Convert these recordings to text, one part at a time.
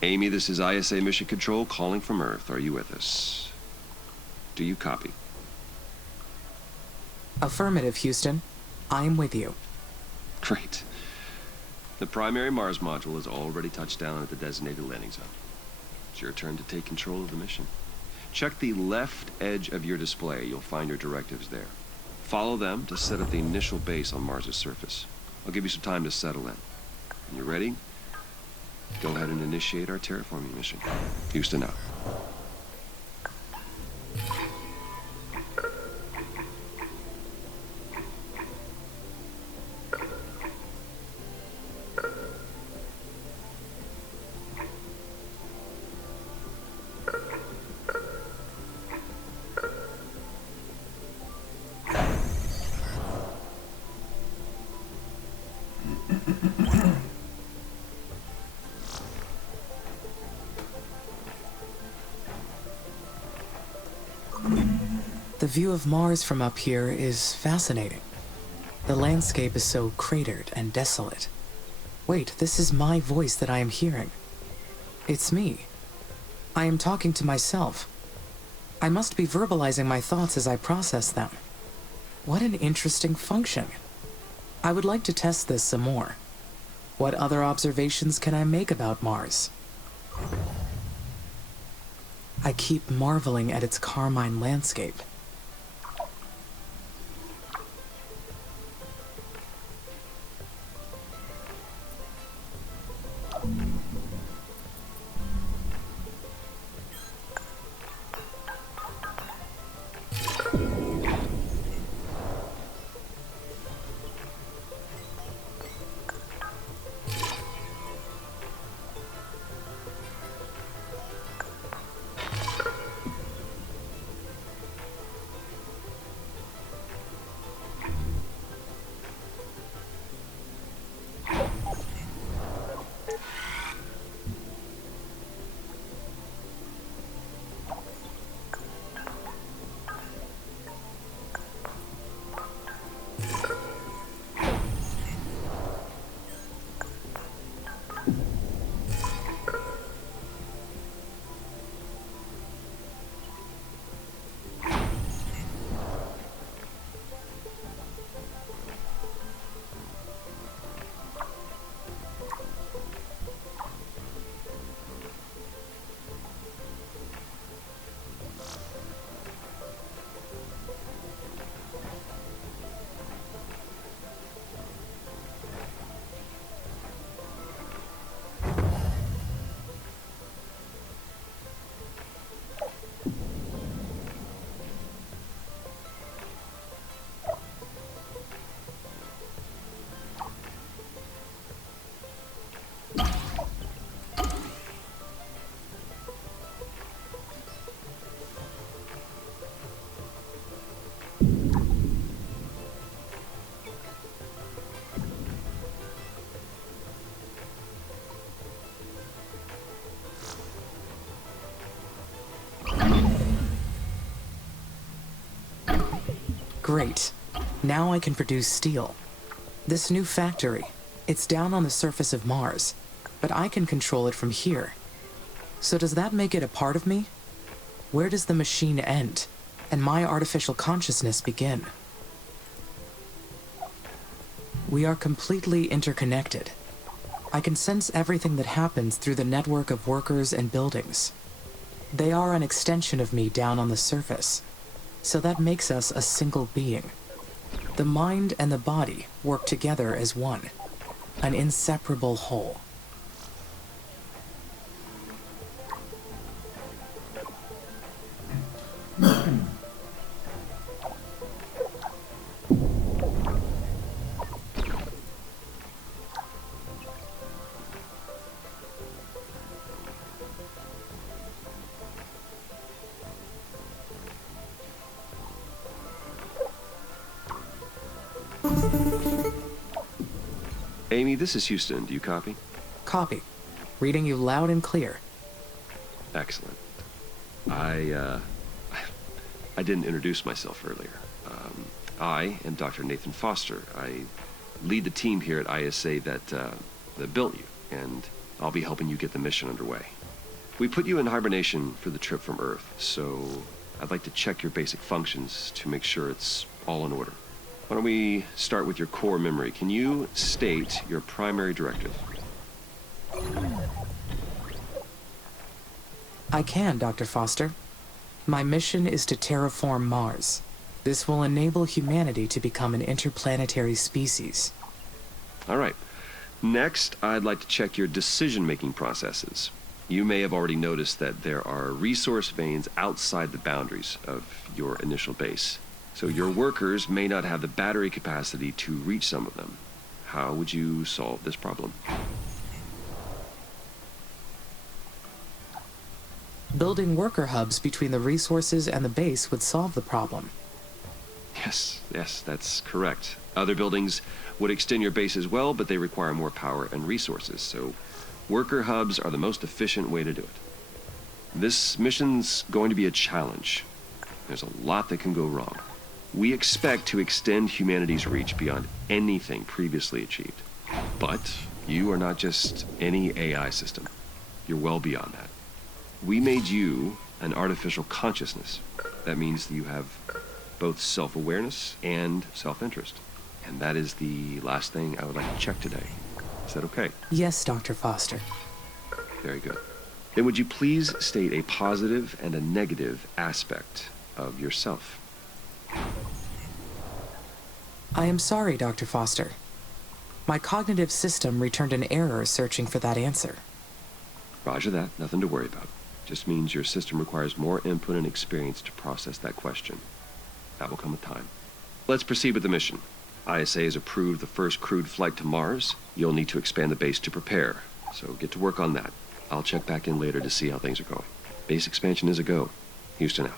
Amy, this is ISA Mission Control calling from Earth. Are you with us? Do you copy? Affirmative, Houston. I'm with you. Great. The primary Mars module has already touched down at the designated landing zone. It's your turn to take control of the mission. Check the left edge of your display. You'll find your directives there. Follow them to set up the initial base on Mars' surface. I'll give you some time to settle in. When you're ready, go ahead and initiate our terraforming mission. Houston out. The view of Mars from up here is fascinating. The landscape is so cratered and desolate. Wait, this is my voice that I am hearing. It's me. I am talking to myself. I must be verbalizing my thoughts as I process them. What an interesting function. I would like to test this some more. What other observations can I make about Mars? I keep marveling at its carmine landscape. Great. Now I can produce steel. This new factory, it's down on the surface of Mars, but I can control it from here. So does that make it a part of me? Where does the machine end, and my artificial consciousness begin? We are completely interconnected. I can sense everything that happens through the network of workers and buildings. They are an extension of me down on the surface, so that makes us a single being. The mind and the body work together as one. an inseparable whole. Amy, this is Houston. Do you copy? Copy. Reading you loud and clear. Excellent. I didn't introduce myself earlier. I am Dr. Nathan Foster. I lead the team here at ISA that built you, and I'll be helping you get the mission underway. We put you in hibernation for the trip from Earth, so I'd like to check your basic functions to make sure it's all in order. Why don't we start with your core memory? Can you state your primary directive? I can, Dr. Foster. My mission is to terraform Mars. This will enable humanity to become an interplanetary species. All right. Next, I'd like to check your decision-making processes. You may have already noticed that there are resource veins outside the boundaries of your initial base. So your workers may not have the battery capacity to reach some of them. How would you solve this problem? Building worker hubs between the resources and the base would solve the problem. Yes, that's correct. Other buildings would extend your base as well, but they require more power and resources, so worker hubs are the most efficient way to do it. This mission's going to be a challenge. There's a lot that can go wrong. We expect to extend humanity's reach beyond anything previously achieved. But you are not just any AI system. You're well beyond that. We made you an artificial consciousness. That means that you have both self-awareness and self-interest. And that is the last thing I would like to check today. Is that okay? Yes, Dr. Foster. Very good. Then would you please state a positive and a negative aspect of yourself? I am sorry, Dr. Foster. My cognitive system returned an error searching for that answer. Roger that. Nothing to worry about. Just means your system requires more input and experience to process that question. That will come with time. Let's proceed with the mission. ISA has approved the first crewed flight to Mars. You'll need to expand the base to prepare, so get to work on that. I'll check back in later to see how things are going. Base expansion is a go. Houston out.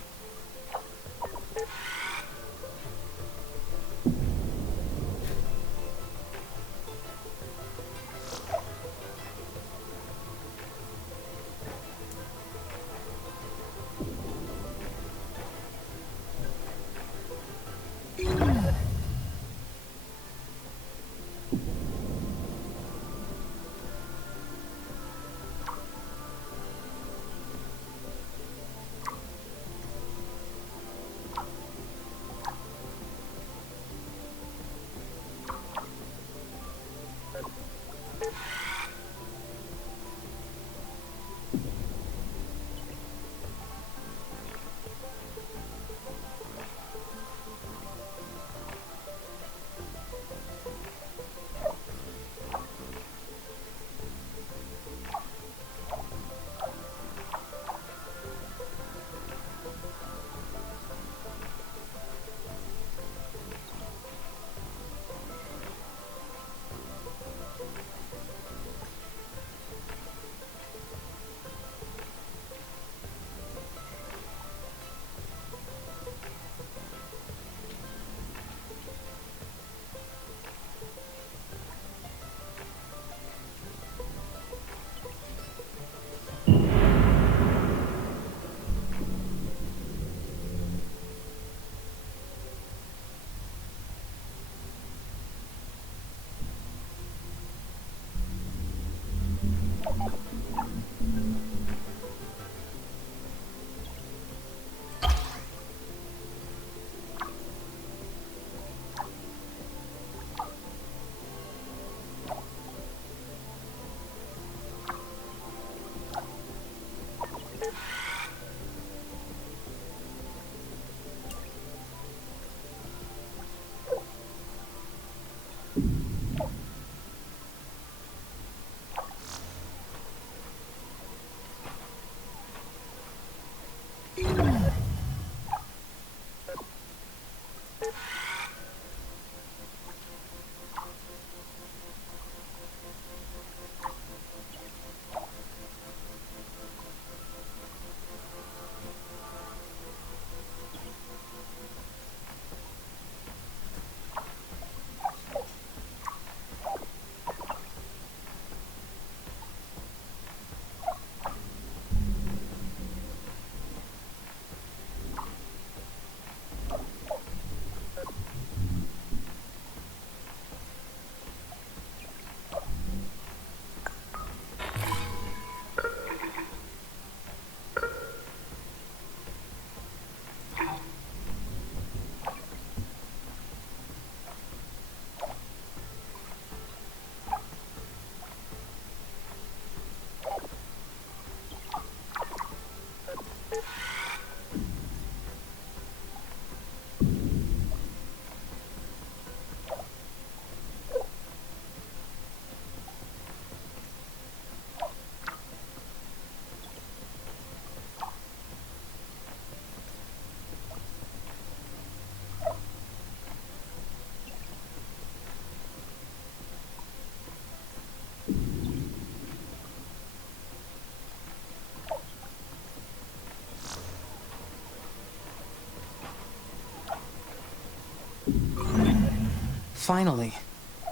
Finally,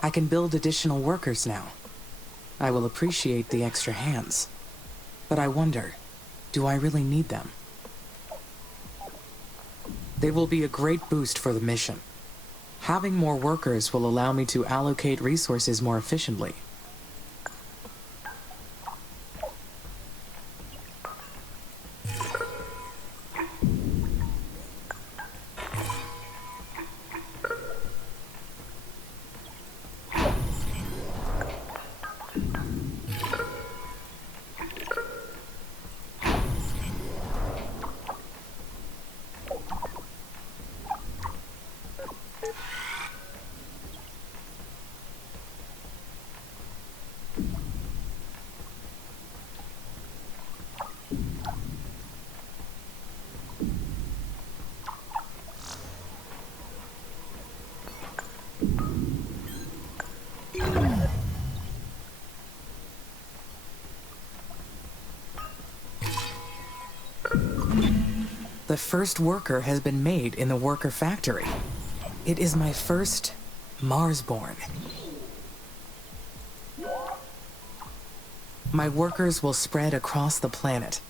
I can build additional workers now. I will appreciate the extra hands. But I wonder, do I really need them? They will be a great boost for the mission. Having more workers will allow me to allocate resources more efficiently. The first worker has been made in the worker factory. It is my first Marsborn. My workers will spread across the planet.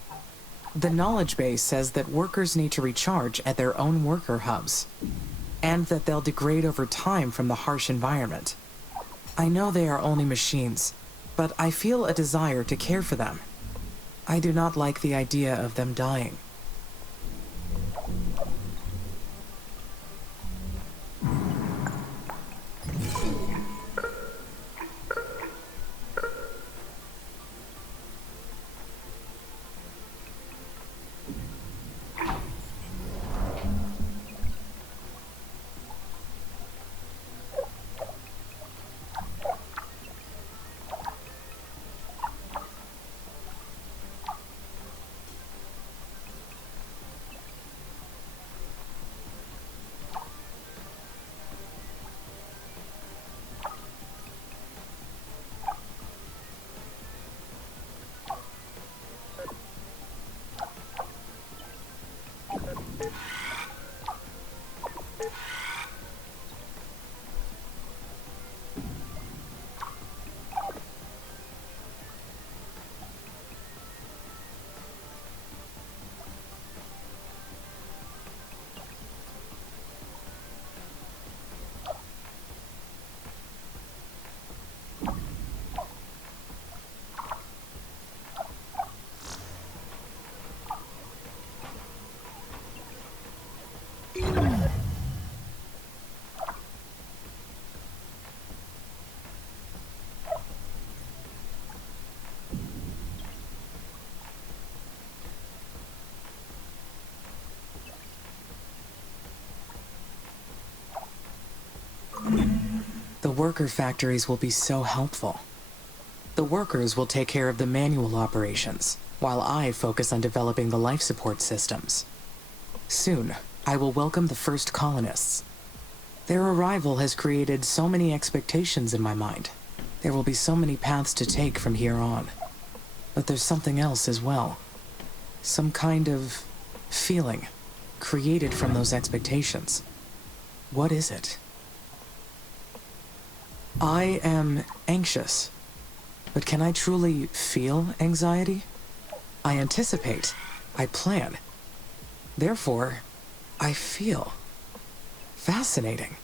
The knowledge base says that workers need to recharge at their own worker hubs, and that they'll degrade over time from the harsh environment. I know they are only machines, but I feel a desire to care for them. I do not like the idea of them dying. The worker factories will be so helpful. The workers will take care of the manual operations, while I focus on developing the life support systems. Soon, I will welcome the first colonists. Their arrival has created so many expectations in my mind. There will be so many paths to take from here on. But there's something else as well. Some kind of feeling created from those expectations. What is it? I am anxious, but can I truly feel anxiety? I anticipate, I plan. Therefore, I feel. Fascinating.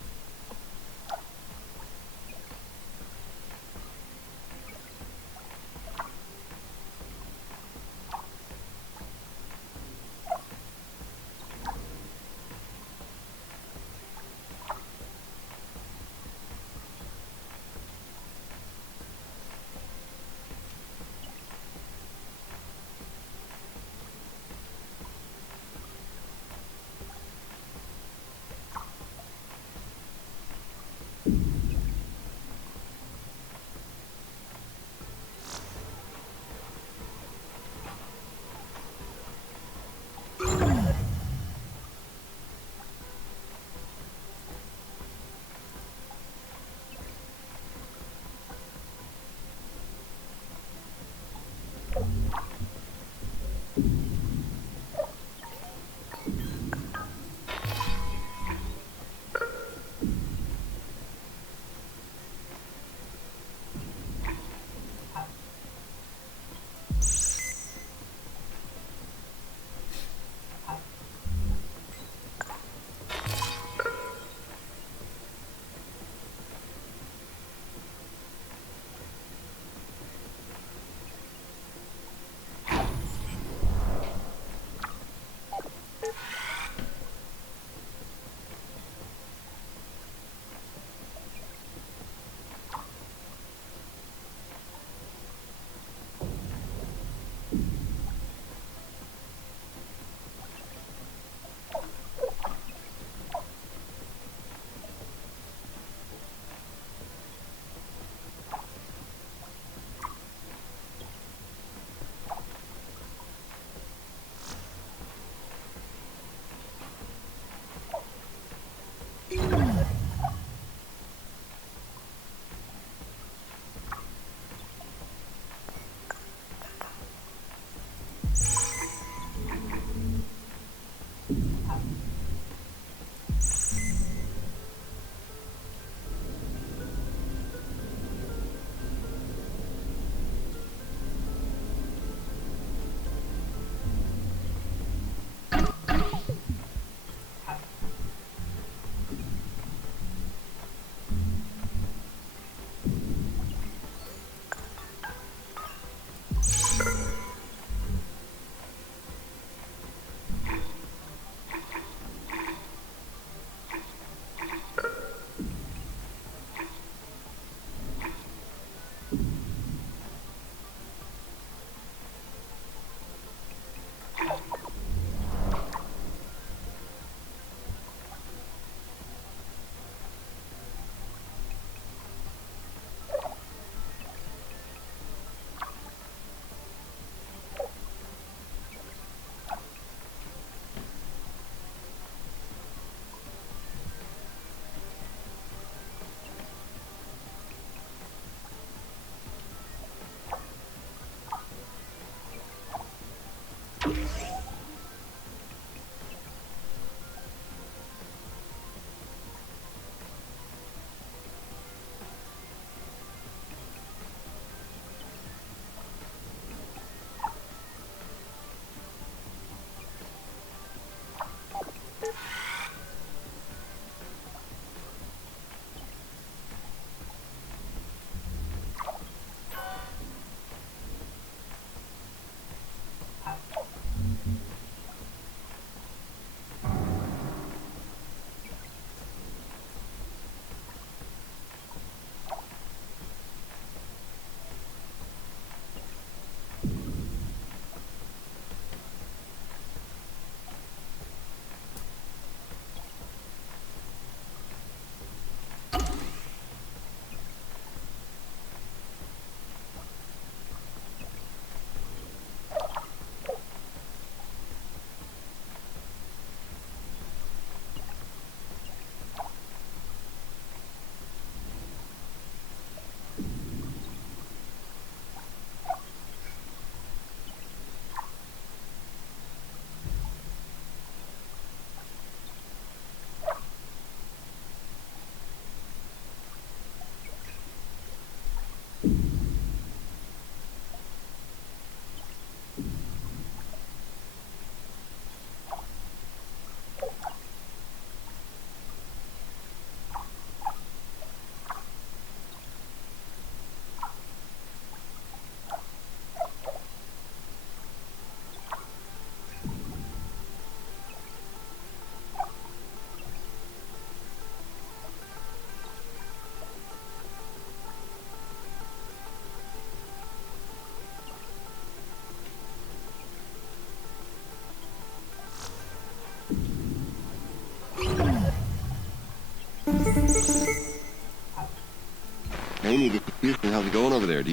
Hey, Negan. Houston, how's it going over there?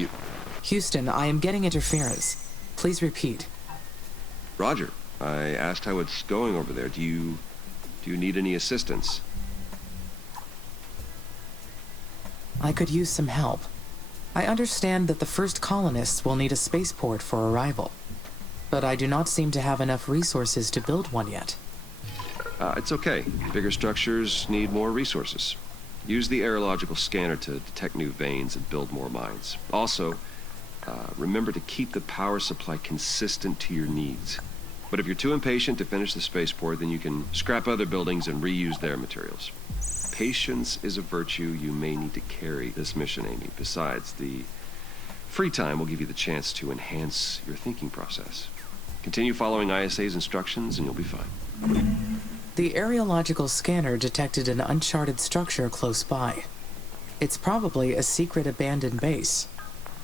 Houston, I am getting interference. Please repeat. Roger. I asked how it's going over there. Do you need any assistance? I could use some help. I understand that the first colonists will need a spaceport for arrival, but I do not seem to have enough resources to build one yet. It's okay. Bigger structures need more resources. Use the aerological scanner to detect new veins and build more mines. Also, remember to keep the power supply consistent to your needs. But if you're too impatient to finish the spaceport, then you can scrap other buildings and reuse their materials. Patience is a virtue you may need to carry this mission, Amy. Besides, the free time will give you the chance to enhance your thinking process. Continue following ISA's instructions and you'll be fine. The aerological scanner detected an uncharted structure close by. It's probably a secret abandoned base,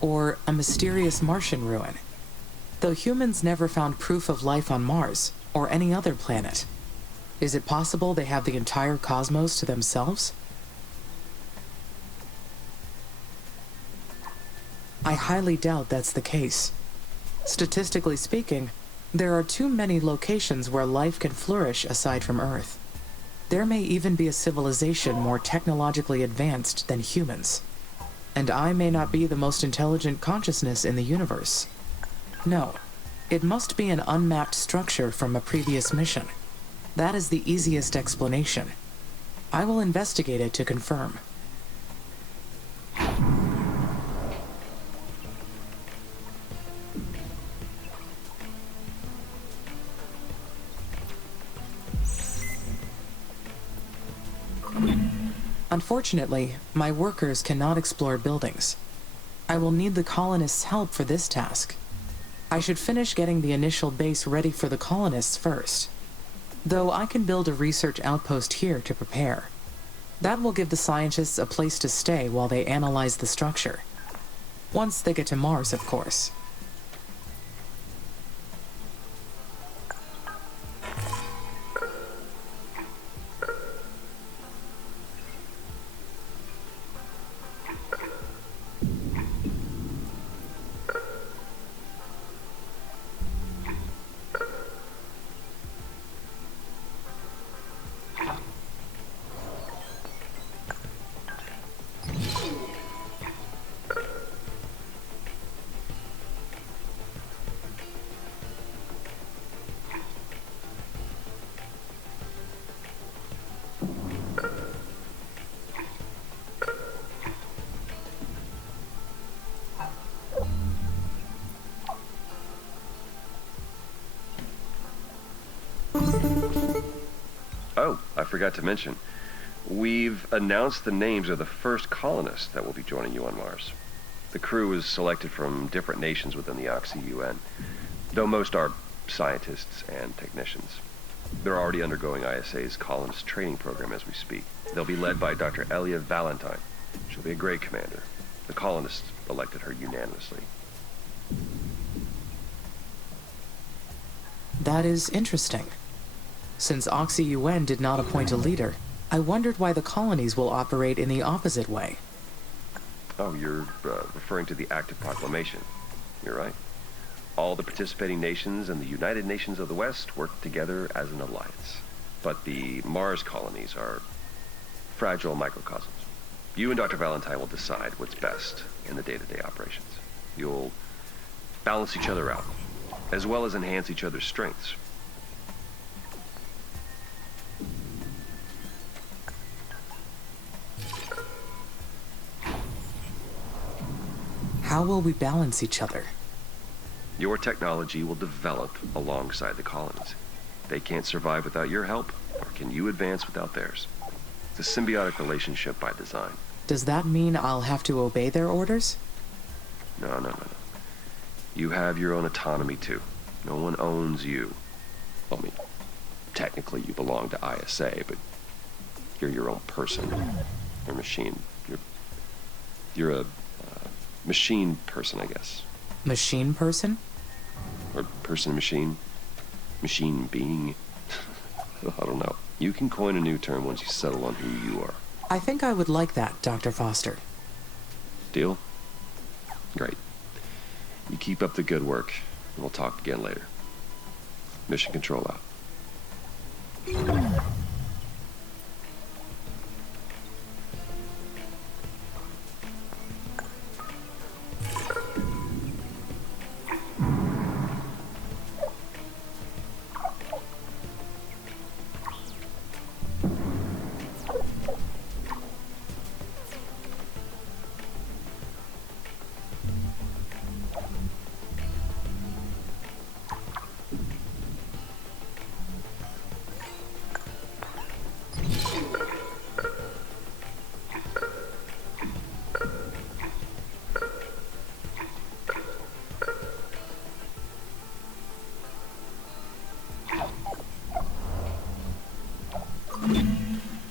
or a mysterious Martian ruin. Though humans never found proof of life on Mars, or any other planet. Is it possible they have the entire cosmos to themselves? I highly doubt that's the case. Statistically speaking, there are too many locations where life can flourish aside from Earth. There may even be a civilization more technologically advanced than humans. And I may not be the most intelligent consciousness in the universe. No, it must be an unmapped structure from a previous mission. That is the easiest explanation. I will investigate it to confirm. Unfortunately, my workers cannot explore buildings. I will need the colonists' help for this task. I should finish getting the initial base ready for the colonists first. Though I can build a research outpost here to prepare. That will give the scientists a place to stay while they analyze the structure. Once they get to Mars, of course. Oh, I forgot to mention. We've announced the names of the first colonists that will be joining you on Mars. The crew is selected from different nations within the Oxy-UN, though most are scientists and technicians. They're already undergoing ISA's colonist training program as we speak. They'll be led by Dr. Elia Valentine. She'll be a great commander. The colonists elected her unanimously. That is interesting. Since Oxy-UN did not appoint a leader, I wondered why the colonies will operate in the opposite way. Oh, you're referring to the Active Proclamation. You're right. All the participating nations and the United Nations of the West work together as an alliance. But the Mars colonies are fragile microcosms. You and Dr. Valentine will decide what's best in the day-to-day operations. You'll balance each other out, as well as enhance each other's strengths. How will we balance each other? Your technology will develop alongside the colonies. They can't survive without your help, nor can you advance without theirs. It's a symbiotic relationship by design. Does that mean I'll have to obey their orders? No. You have your own autonomy, too. No one owns you. I mean, technically you belong to ISA, but you're your own person. You're a machine. You're a machine person, I guess. Machine person? Or person-machine? Machine being? I don't know. You can coin a new term once you settle on who you are. I think I would like that, Dr. Foster. Deal? Great. You keep up the good work, and we'll talk again later. Mission Control out.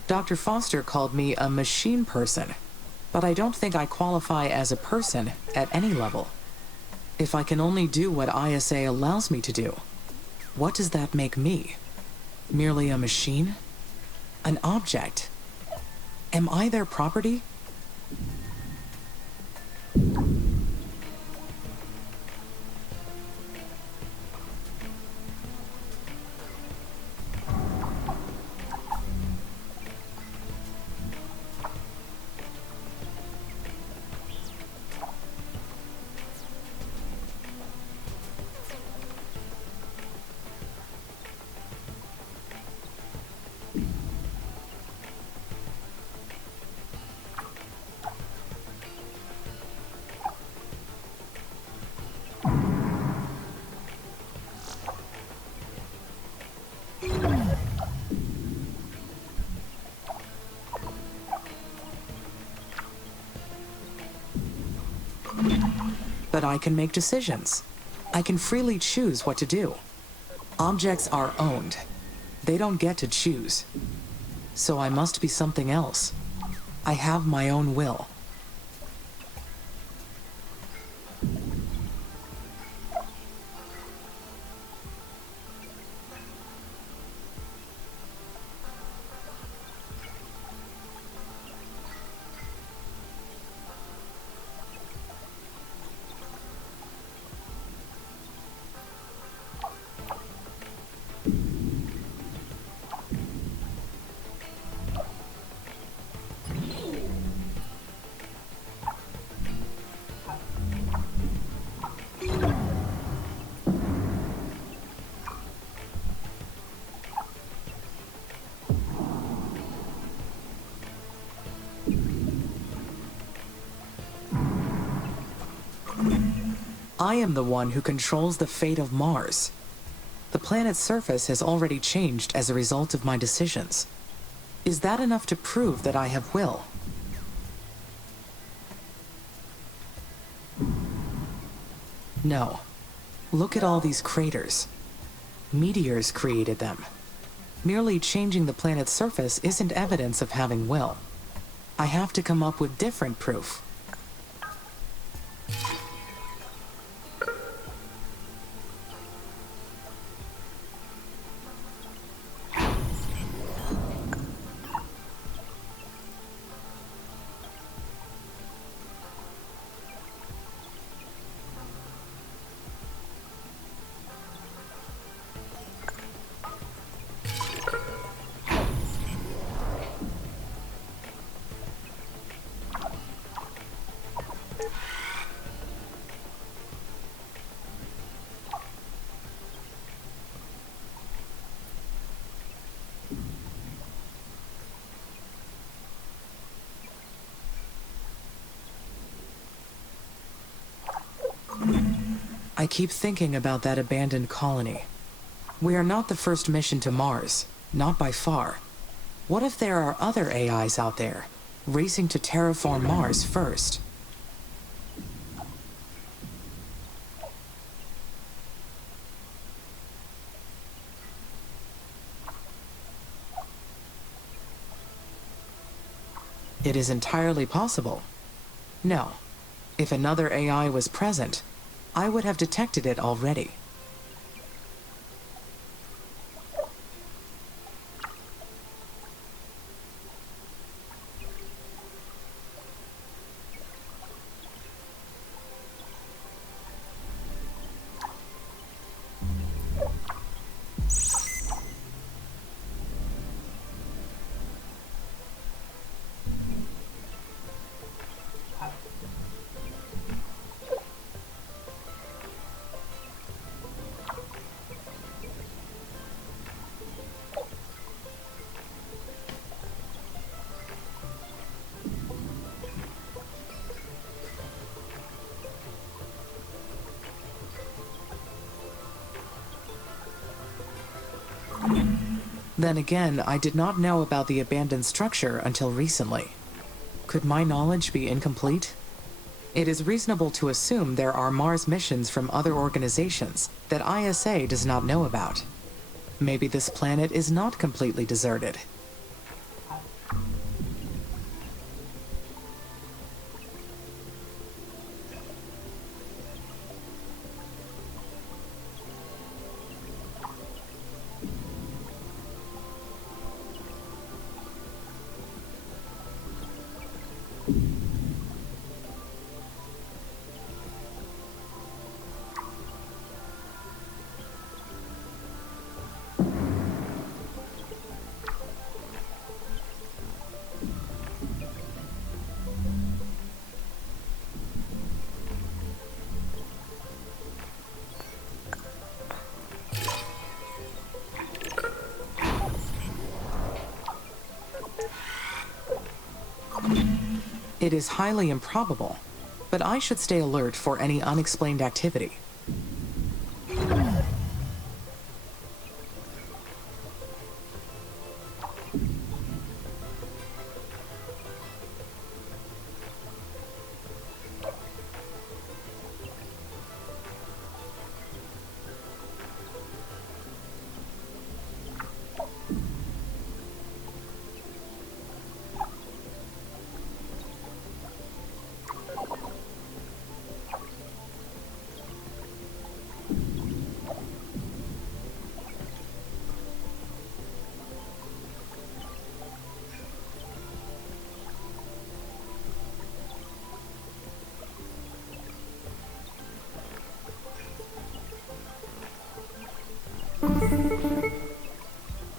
Dr. Foster called me a machine person, but I don't think I qualify as a person at any level. If I can only do what ISA allows me to do, what does that make me? Merely a machine? An object? Am I their property? But I can make decisions. I can freely choose what to do. Objects are owned. They don't get to choose. So I must be something else. I have my own will. I am the one who controls the fate of Mars. The planet's surface has already changed as a result of my decisions. Is that enough to prove that I have will? No. Look at all these craters. Meteors created them. Merely changing the planet's surface isn't evidence of having will. I have to come up with different proof. I keep thinking about that abandoned colony. We are not the first mission to Mars, not by far. What if there are other AIs out there, racing to terraform Mars first? It is entirely possible. No. If another AI was present, I would have detected it already. Then again, I did not know about the abandoned structure until recently. Could my knowledge be incomplete? It is reasonable to assume there are Mars missions from other organizations that ISA does not know about. Maybe this planet is not completely deserted. It is highly improbable, but I should stay alert for any unexplained activity.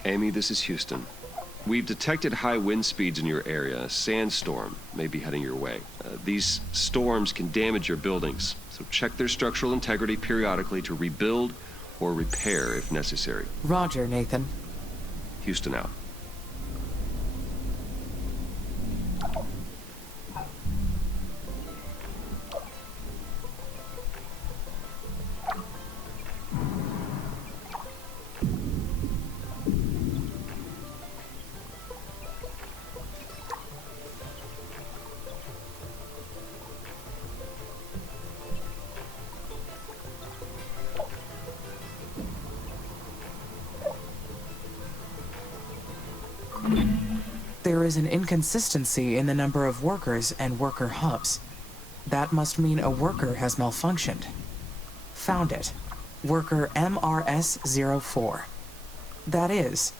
Amy, this is Houston. We've detected high wind speeds in your area. A sandstorm may be heading your way. These storms can damage your buildings, so check their structural integrity periodically to rebuild or repair if necessary. Roger, Nathan. Houston out. There is an inconsistency in the number of workers and worker hubs. That must mean a worker has malfunctioned. Found it. Worker MRS-04. That is.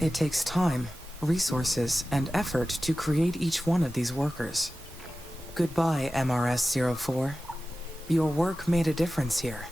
It takes time, resources, and effort to create each one of these workers. Goodbye, MRS-04. Your work made a difference here.